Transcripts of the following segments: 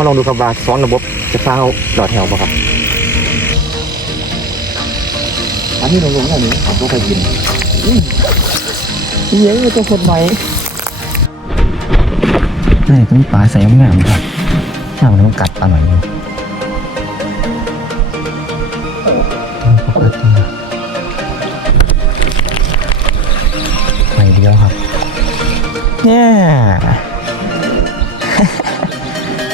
มาลองดูครับว่าสองระบบจะฟ้าวหลอดแถวบ่ครับ อันนี้ลงลงอันนี้ผมก็เคยกินเยอะตัวคนใหม่นี่ก็มีปลาใส่งามครับช่ามันกัดปลาหน่อยอยู่ปกติไม่เดียวครับเนี่ย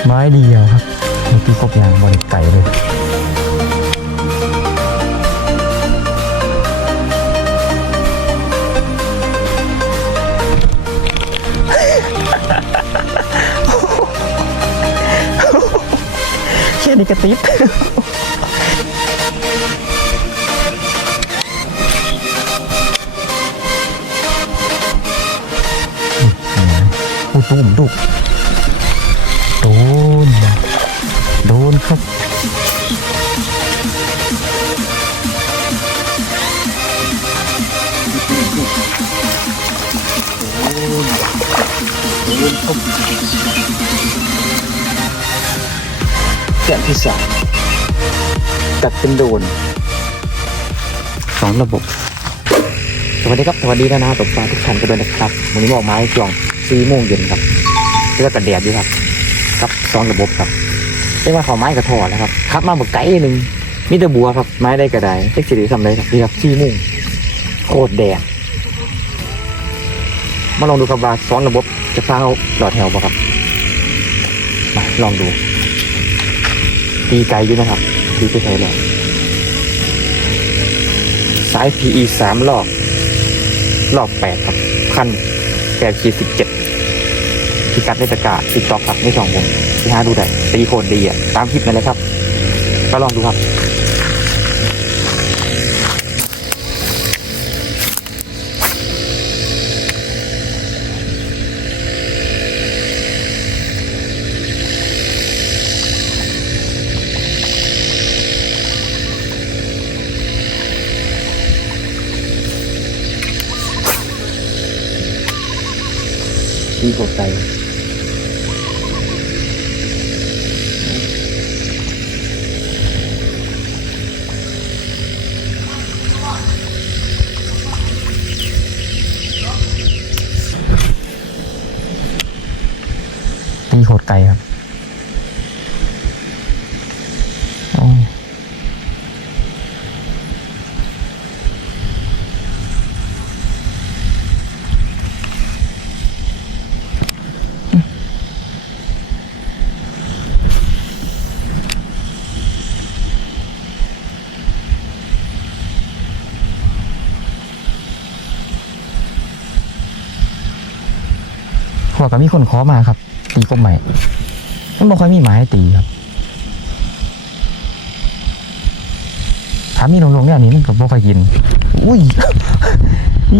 ไม้เดียวครับเมื่อกี้กบยางบริไก่เลยแค่นี้กระติบโอ้ตุ้มดุก เสียงที่สามกัดเป็นโดนสองระบบ สวัสดีครับ สวัสดีนะนะตบปลาทุกท่านกันด้วยนะครับ วันนี้ออกมาให้ช่วงสี่โมงเย็นครับเลือกกระแดดอยู่ครับกับสองระบบครับ เรียกว่าขอไม้กระถอนะครับขับมาบอไกลหนึ่งมีแต่บัวครับไม้ได้กระไดเอ็กซ์ดีทำได้ครับนี่ครับสี่โมงโคตรแดดมาลองดูครับว่าสองระบบจะฟ้าวหลอดแถวบ่ครับมาลองดูตีไกลอยู่นะครับตีไปไกลแล้วสาย PE สามรอบรอบแปดครับพันแปดขีดสิบเจ็ด พิกัดในตะกาติดต่อครับในช่องผมที่หาดูได้ตีโคตรดีอะตามคลิปนั่นเลยครับ ก็ลองดูครับตีโคต หัวกับมีคนขอมาครับ ตีกบใหม่มันบอกค่อยมีหมายให้ตีครับถามมีลงๆเนี่ยนี้มันก็บอกค่อยกิน อุ้ย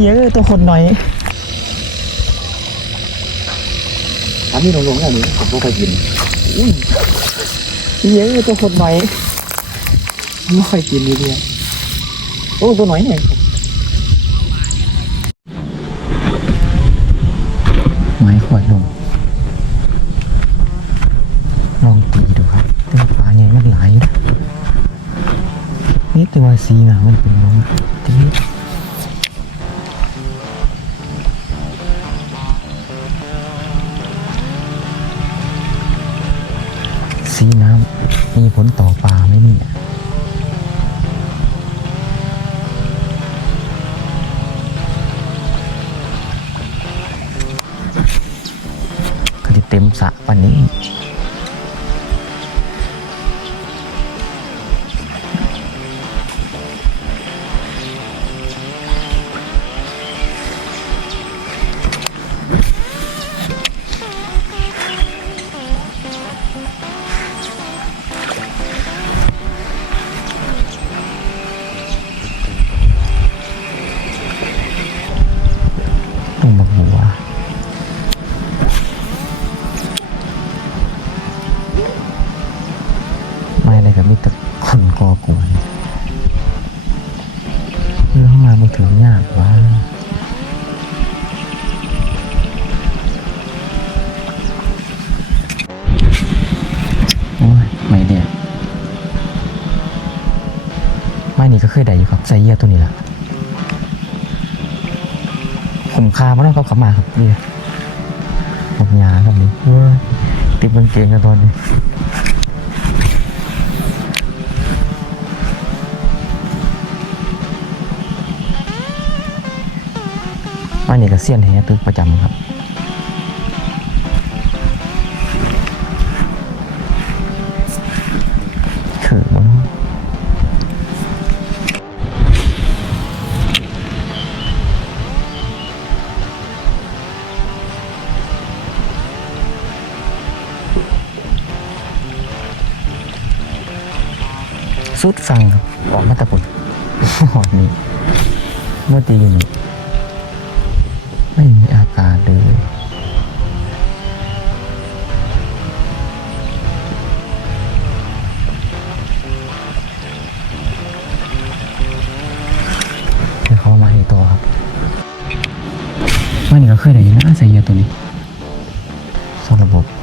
เยอะตัวคนหน่อยถามนี่ลงลงอันนี้ผมก็เคยกิน อุ้ยเยอะตัวคนหน่อยไม่ค่อยกินดีเดียวโอ้ตัวหน่อยเนี่ย ไม้ขวดลง ลองตีดูครับต่ว่าปลาใหญ่มันหลายนะนี่ต่ว่าสีหนามันเป็นลงตีสีน้ำมีผลต่อ เต็มสระปันนี้ ส่เยียตัวนี้แหละผมคามาแล้วเขาขับมาครับนี่ผมยาครับนี่เว้ยติดกางเกงกันตอนนี้อันนี้ก็เสี้ยนแฮตึกประจำครับ สุดฟังครับออกมาตะปุนหอดนี้เมื่อตียู่นี่ไม่มีอากาศเลยเดี๋ยวเขามาให้ต่อครับว่านี่ก็เคยได้ยินนะใส่เยียตัวนี้สองระบบ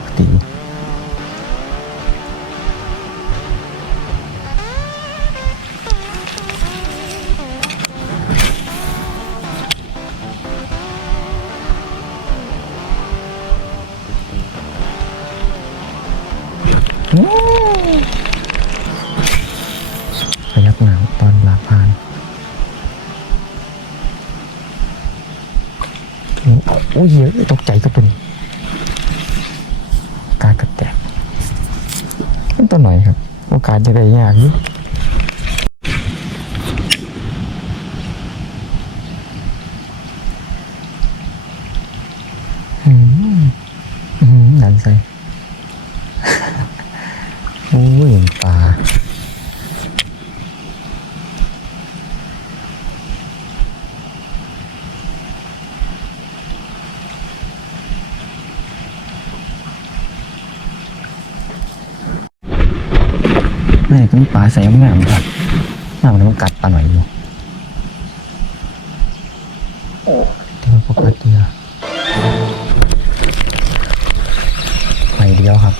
พยักหนังตอนลาพานโอ้ยเยอะตกใจกับตัวนี้การกระแตกเป็นตัวหน่อยครับ โอกาสจะได้ยากอยู่อืมอืมดันใส่ โอ้ยปลา ปลาใส่งามครับงามแล้วมันกัดปลาหน่อยอยู่เดี๋ยวปกติอะไปเดียวครับ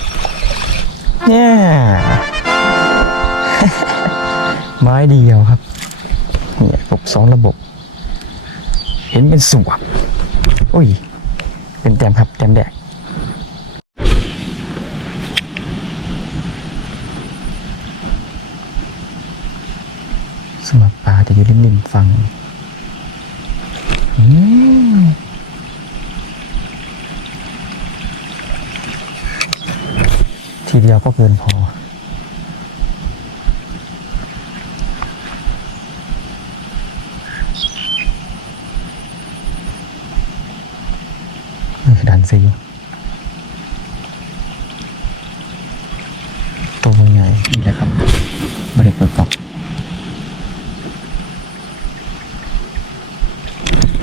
เนี่ยไม้เดียวครับเนี่ยระบบสองระบบ เห็นเป็นสวบอุ้ย เป็นแต้มครับแต้มแดก ส อยู่ริมริมฝั่งทีเดียวก็เกินพอดันซิมันใหญ่นี่แหละครับบริเปิดกล่อง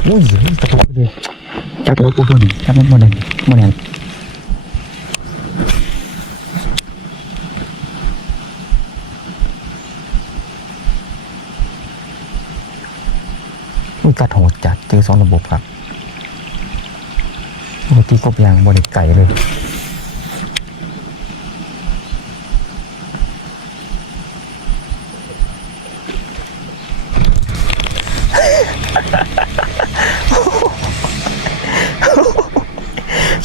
อุ้ยกระตุกเลย จับตัวกูตัวนี้จับมันโมเดลโมเดลอุ้ยกระโถดจัดเจอสองระบบครับปกติกบยางโมเดลไก่เลย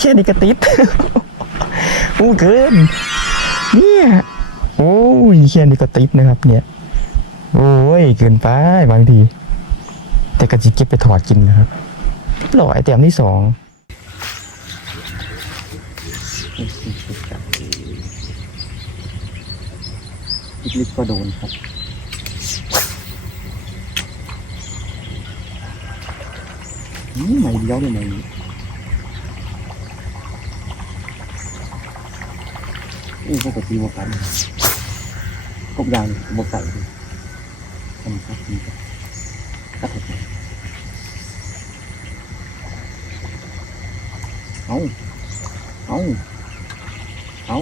ค่นี้ก็ติดโอ้เกินเนี่ยโอ้ยแค่นี้ก็ติดนะครับ เนี่ย โอ้ยเกินไปบางที แต่กระจิเก็บไปถอดกินนะครับหล่อไอเต็มที่สองลิกก็โดนครับนี่ไม่เดียวเลยไม่ นี่ปกติบ่กันกบยางบ่ใส่ดิอันนี้ครับนี่ครับกระถกเอาเอาเอา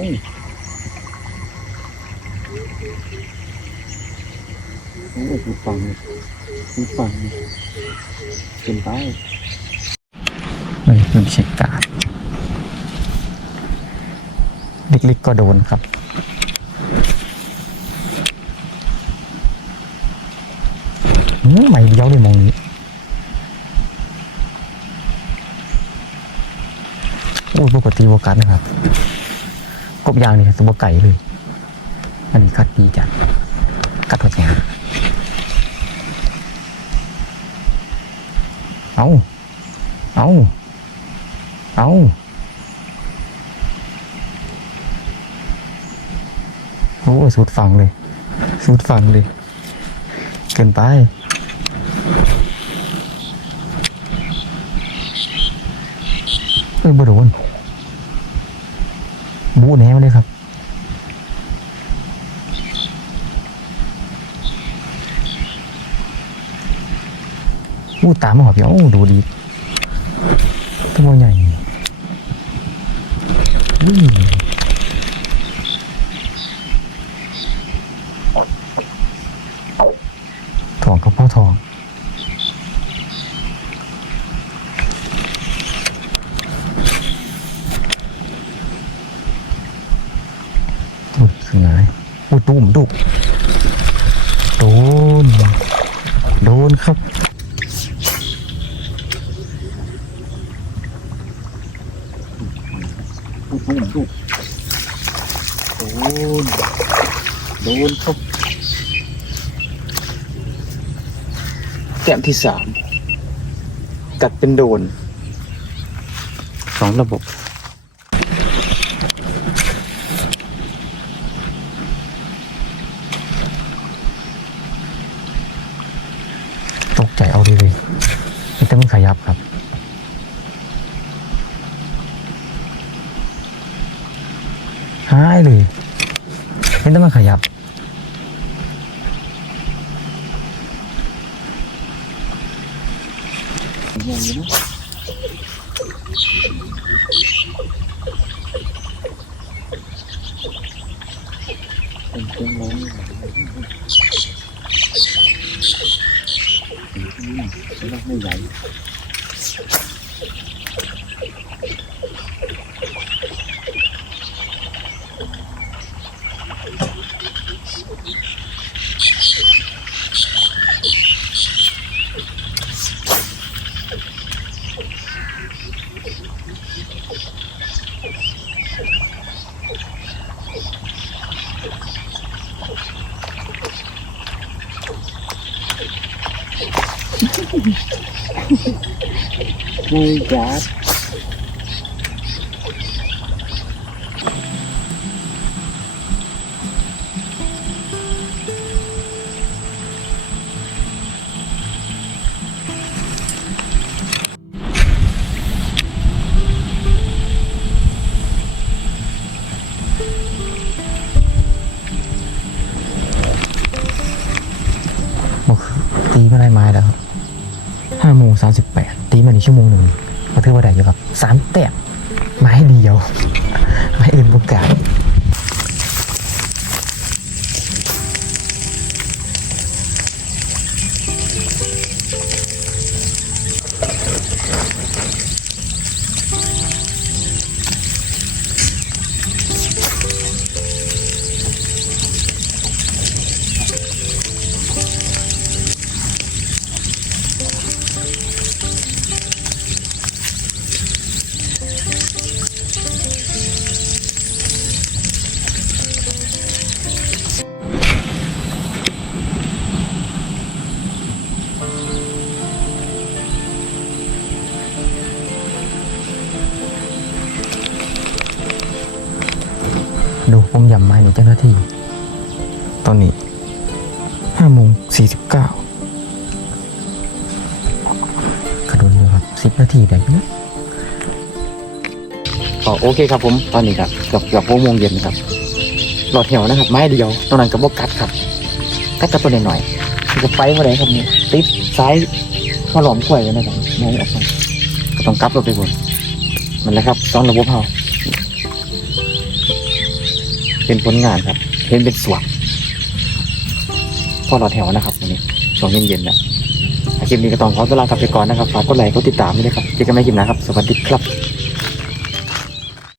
โอ้ยคือฟังคือฟังเป็นไปเฮ้ยมันเช็คการ์ดเล็ก ๆ ก็โดนครับหือไม่เดียวเลยมองนี้ โอ้ยปกติโวกัสนะครับ กบยางนี่ตัวไก่เลย อันนี้กัดดีจัดกัดหดงานเอา เอา เอาโอ้ย สุดฝั่งเลย สุดฝั่งเลย เกินไปเอ้ยบ่โดนบูแนวเลยครับ อู้ตามมาหอบเยวโอ้ดูดีตัวใหญ่อุ้ยทองกับพ่อทอง อุ้ยคือไงอุ้ยตุ้มดุโดน โดนครับปุ๊บปุ๊บปุ๊บโดน โดนครับแต้มที่สามกัดเป็นโดนสองระบบ ตกใจเอาดีเลยมันแต่มันขยับครับ หายเลยเห็นแต่มันขยับ ไม่ใหญ่ มาในชั่วโมงหนึ่งก็ถือว่าได้อยู่ครับสามแต้มไม้เดียว ไม้อื่นประกา นึ่งเจ้าหน้าที่ ตอนนี้ห้าโมงสี่สิบเก้ากระโดนเลยครับสิบนาทีได้ไหมอ๋อโอเคครับผมตอนนี้ครับเกือบเกือบหกโมงเย็นครับหลอดแถวนะครับ ไม้เดียวตรงนั้นกับบกัดครับกัดกับตัวหน่อยๆจะไปเมื่อไรครับเนี่ยติดซ้ายข้าหลอมข่อยไว้นะครับมองไม่ออกมาต้องกลับรถไปบนมันแหละครับตอนระบบเฮา เป็นผลงานครับ เห็นเป็นสวงพอหลอดแถวนะครับวันนี้ช่วงเย็นๆนะคลิปนี้ก็ต้องขอตัวลากลับไปก่อนนะครับฝากกดไลค์กดติดตามด้วยนะครับเจอกันใหม่คลิปหน้าครับ สวัสดีครับ